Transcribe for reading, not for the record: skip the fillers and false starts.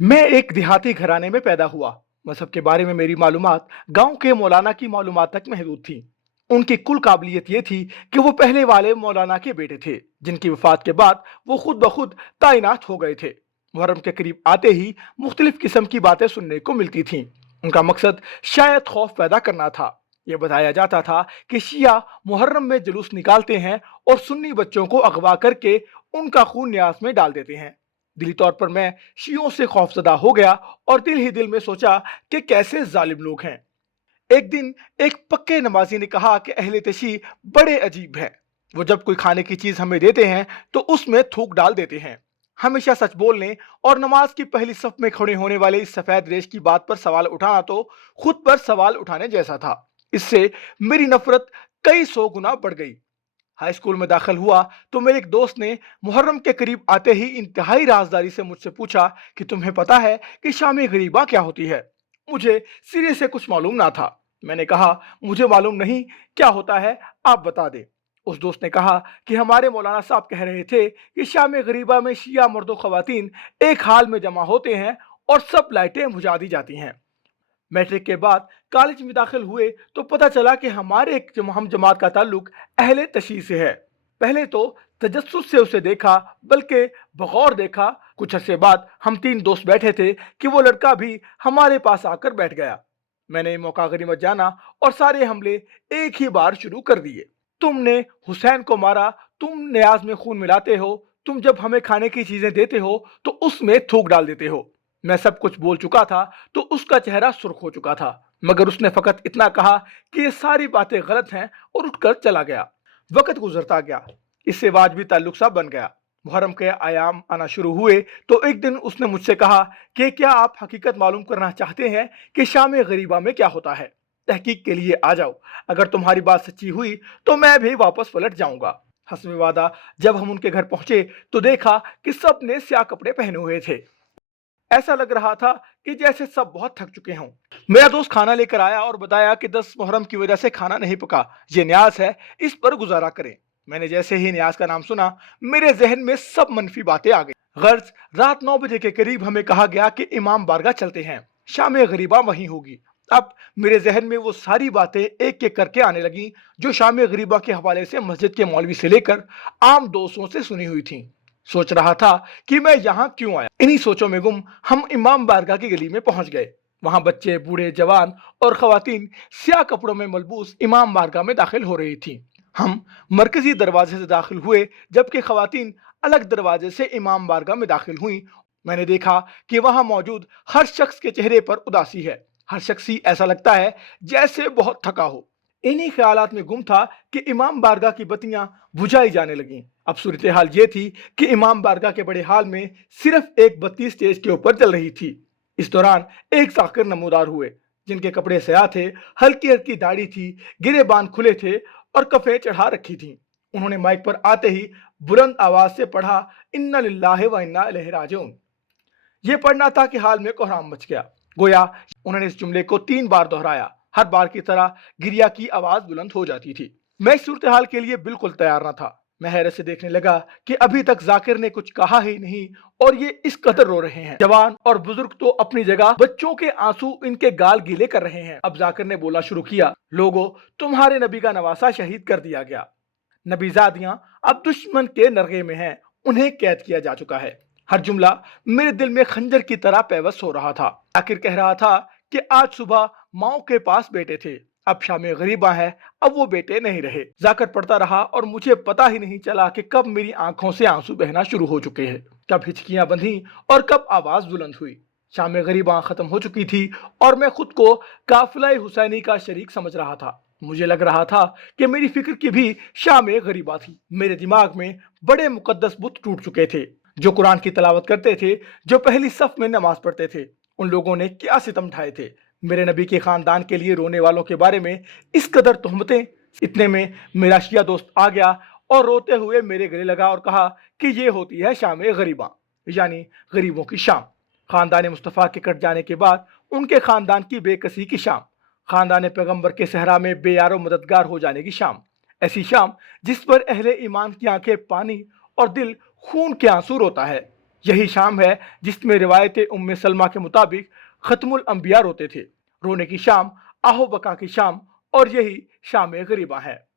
मैं एक देहाती घराने में पैदा हुआ। मजहब के बारे में मेरी मालूमात गांव के मौलाना की मालूमात तक महदूद थी। उनकी कुल काबिलियत ये थी कि वो पहले वाले मौलाना के बेटे थे, जिनकी वफात के बाद वो खुद ब खुद तैनात हो गए थे। मुहर्रम के करीब आते ही मुख्तलिफ किस्म की बातें सुनने को मिलती थीं। उनका मकसद शायद खौफ पैदा करना था। ये बताया जाता था कि शिया मुहर्रम में जुलूस निकालते हैं और सुन्नी बच्चों को अगवा करके उनका खून न्यास में डाल देते हैं। दिली तौर पर मैं शियों से खौफजदा हो गया और दिल ही दिल में सोचा कि कैसे जालिम लोग हैं। एक दिन एक पक्के नमाजी ने कहा कि अहले तशी बड़े अजीब हैं। वो जब कोई खाने की चीज हमें देते हैं तो उसमें थूक डाल देते हैं। हमेशा सच बोलने और नमाज की पहली सफ में खड़े होने वाले इस सफेद रेश की बात पर सवाल उठाना तो खुद पर सवाल उठाने जैसा था। इससे मेरी नफरत कई सौ गुना बढ़ गई। हाई स्कूल में दाखिल हुआ तो मेरे एक दोस्त ने मुहर्रम के करीब आते ही इंतहाई राजदारी से मुझसे पूछा कि तुम्हें पता है कि शामी गरीबा क्या होती है। मुझे सिरे से कुछ मालूम ना था। मैंने कहा, मुझे मालूम नहीं, क्या होता है आप बता दें। उस दोस्त ने कहा कि हमारे मौलाना साहब कह रहे थे कि शाम गरीबा में शिया मर्द खवातीन एक हाल में जमा होते हैं और सब लाइटें बुझा दी जाती हैं। मैट्रिक के बाद कॉलेज में दाखिल हुए तो पता चला कि हमारे एक हम जमात का ताल्लुक अहले तशी से है। पहले तो तजस्सुस से उसे देखा, बल्कि बगौर देखा। कुछ अरसे बाद हम तीन दोस्त बैठे थे कि वो लड़का भी हमारे पास आकर बैठ गया। मैंने मौका गनीमत जाना और सारे हमले एक ही बार शुरू कर दिए। तुमने हुसैन को मारा, तुम न्याज में खून मिलाते हो, तुम जब हमें खाने की चीजें देते हो तो उसमें थूक डाल देते हो। मैं सब कुछ बोल चुका था तो उसका चेहरा सुर्ख हो चुका था, मगर उसने फकत इतना कहा कि ये सारी बातें गलत हैं और उठकर चला गया। वक्त गुजरता गया, इससे वाजबी ताल्लुक सा बन गया। मुहर्रम के आयाम आना शुरू हुए तो एक दिन उसने मुझसे कहा कि क्या आप हकीकत मालूम करना चाहते हैं कि शाम गरीबा में क्या होता है? तहकीक के लिए आ जाओ। अगर तुम्हारी बात सच्ची हुई तो मैं भी वापस पलट जाऊंगा। हस्म वादा जब हम उनके घर पहुंचे तो देखा कि सब ने स्याह कपड़े पहने हुए थे। ऐसा लग रहा था कि जैसे सब बहुत थक चुके हों। मेरा दोस्त खाना लेकर आया और बताया कि 10 मुहर्रम की वजह से खाना नहीं पका, ये न्याज है, इस पर गुजारा करें। मैंने जैसे ही न्याज का नाम सुना, मेरे जहन में सब मनफी बातें आ गई। गर्ज रात 9 बजे के करीब हमें कहा गया कि इमाम बारगाह चलते हैं, शाम गरीबा वहीं होगी। अब मेरे जहन में वो सारी बातें एक एक करके आने लगी जो शाम गरीबा के हवाले से मस्जिद के मौलवी से लेकर आम दोस्तों से सुनी हुई थी। सोच रहा था कि मैं यहाँ क्यों आया। इन्हीं सोचों में गुम हम इमाम बारगाह की गली में पहुंच गए। वहां बच्चे, बूढ़े, जवान और खवातीन स्याह कपड़ों में मलबूस इमाम बारगाह में दाखिल हो रही थी। हम मरकजी दरवाजे से दाखिल हुए, जबकि खवातीन अलग दरवाजे से इमाम बारगाह में दाखिल हुई। मैंने देखा कि वहां मौजूद हर शख्स के चेहरे पर उदासी है। हर शख्स ही ऐसा लगता है जैसे बहुत थका हो। इन्हीं ख्यालात में गुम था कि इमाम बारगाह की बत्तियां बुझाई जाने लगीं। अब सूरत हाल ये थी कि इमाम बारगाह के बड़े हाल में सिर्फ एक बत्ती स्टेज के ऊपर चल रही थी। इस दौरान एक जाकिर नमूदार हुए, जिनके कपड़े स्याह थे, हल्की हल्की दाढ़ी थी, गिरे बांध खुले थे और कफे चढ़ा रखी थी। उन्होंने माइक पर आते ही बुलंद आवाज से पढ़ा, इन्ना लिल्लाहि व इन्ना इलैहि राजिऊन। ये पढ़ना था कि हाल में कोहराम मच गया। गोया उन्होंने इस जुमले को 3 बार दोहराया। हर बार की तरह गिरिया की आवाज बुलंद हो जाती थी। मैं इस सूरत हाल के लिए बिल्कुल तैयार न था। मैं हैरत से देखने लगा कि अभी तक जाकिर ने कुछ कहा ही नहीं और ये इस कदर रो रहे हैं। जवान और बुजुर्ग तो अपनी जगह, बच्चों के आंसू इनके गाल गीले कर रहे हैं। अब जाकिर ने बोला शुरू किया, लोगों, तुम्हारे नबी का नवासा शहीद कर दिया गया। नबीजादियां अब दुश्मन के नरगे में हैं, उन्हें कैद किया जा चुका है। हर जुमला मेरे दिल में खंजर की तरह पेवस्त हो रहा था। आखिर कह रहा था कि आज सुबह माओ के पास बेटे थे, अब शाम गरीबा है, अब वो बेटे नहीं रहे। जाकर पढ़ता रहा और मुझे पता ही नहीं चला कि कब मेरी आंखों से आंसू बहना शुरू हो चुके हैं, कब हिचकियां बंधी और कब आवाज बुलंद हुई। शाम गरीबा खत्म हो चुकी थी और मैं खुद को काफिला हुसैनी का शरीक समझ रहा था। मुझे लग रहा था कि मेरी फिक्र की भी शाम गरीबा थी। मेरे दिमाग में बड़े मुकद्दस बुत टूट चुके थे, जो कुरान की तलावत करते थे, जो पहली सफ में नमाज पढ़ते थे। उन लोगों ने क्या सितम ढाए थे। मेरे नबी के खानदान के लिए रोने वालों के बारे में इस कदर तोहमतें। इतने में मेरा शिया दोस्त आ गया और रोते हुए मेरे गले लगा और कहा कि ये होती है शाम गरीबा, यानी गरीबों की शाम। खानदान मुस्तफ़ा के कट जाने के बाद उनके खानदान की बेकसी की शाम, खानदान पैगंबर के सहरा में बेयारो मददगार हो जाने की शाम। ऐसी शाम जिस पर अहले ईमान की आंखें पानी और दिल खून के आंसू रोता है। یہی شام ہے جس میں روایت ام سلمہ کے مطابق ختم الانبیاء روتے تھے۔ رونے کی شام آہو بکا کی شام، اور یہی شام غریبہ ہے۔